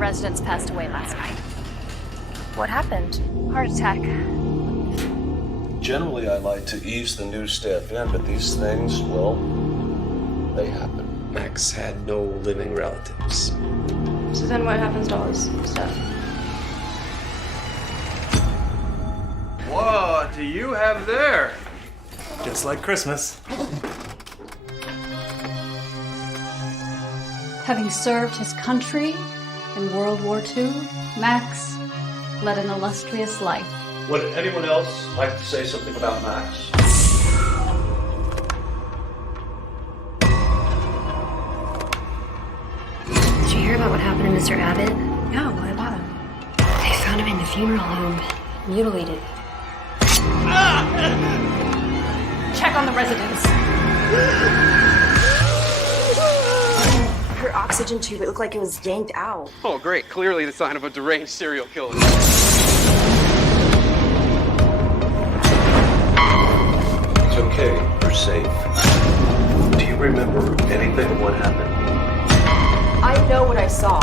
residents passed away last night. What happened? Heart attack. Generally, I like to ease the new staff in, but these things, well, they happen. Max had no living relatives. So then what happens to all his stuff? What do you have there? Just like Christmas. Having served his country in World War II, Max led an illustrious life. Would anyone else like to say something about Max? Did you hear about what happened to Mr. Abbott? No, what about him? They found him in the funeral home, mutilated. Check on the residents. Her oxygen tube, it looked like it was yanked out. Oh, great. Clearly the sign of a deranged serial killer. It's okay. You're safe. Do you remember anything of what happened? I know what I saw.